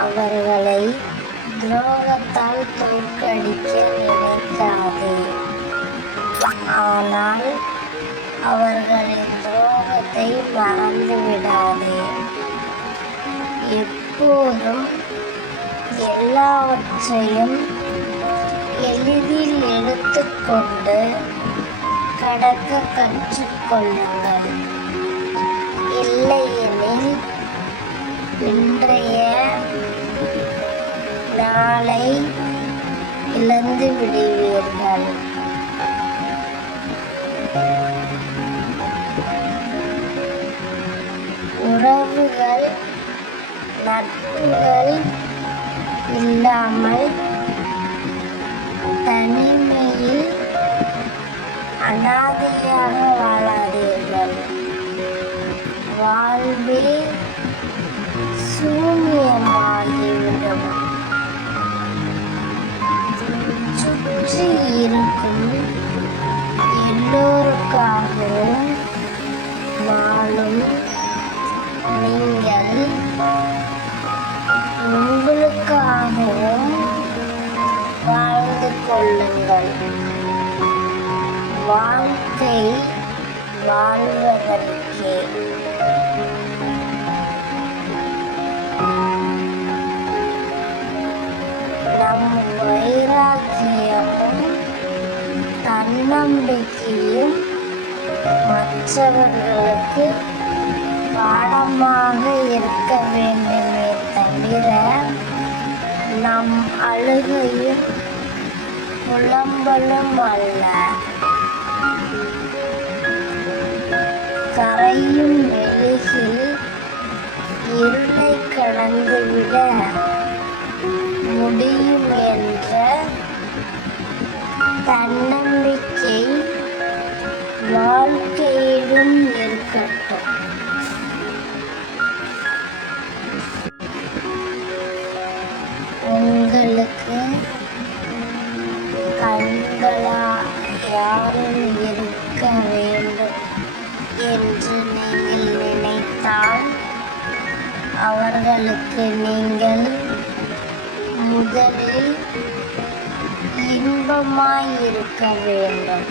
அவர்களை துரோகத்தால் தோற்கடிக்க நினைக்காதே. ஆனால் அவர்களின் துரோகத்தை மறந்துவிடாதே. எப்போதும் எல்லாவற்றையும் எளிதில் எடுத்துக்கொண்டு கடக்க கற்றுக்கொள்ளுங்கள். இல்லையே இன்றைய நாளை இழந்து விடுவீர்கள். உறவுகள் நட்புகள் இல்லாமல் தனிமையில் அனாதையாக வாழாதீர்கள். வாழ்வே வாழ்க்கை வாழ்வதற்கே. நம் வைராக்கியமும் தன்னம்பிக்கையும் மற்றவர்களுக்கு பாடமாக இருக்க வேண்டுமே தவிர நம் அழுகையும் புலம்பலும் அல்ல. கரையும் மெழுகில் இருளை கடந்துவிட முடியும் என்ற தன்னம்பிக்கை வாழ்க்கையிலும் இருக்கட்டும். உங்களுக்கு கண்களா யாரும் இருக்கவே என்று நீங்கள் நினைத்தால் அவர்களுக்கு நீங்கள் முதலில் இன்பமாயிருக்க வேண்டும்.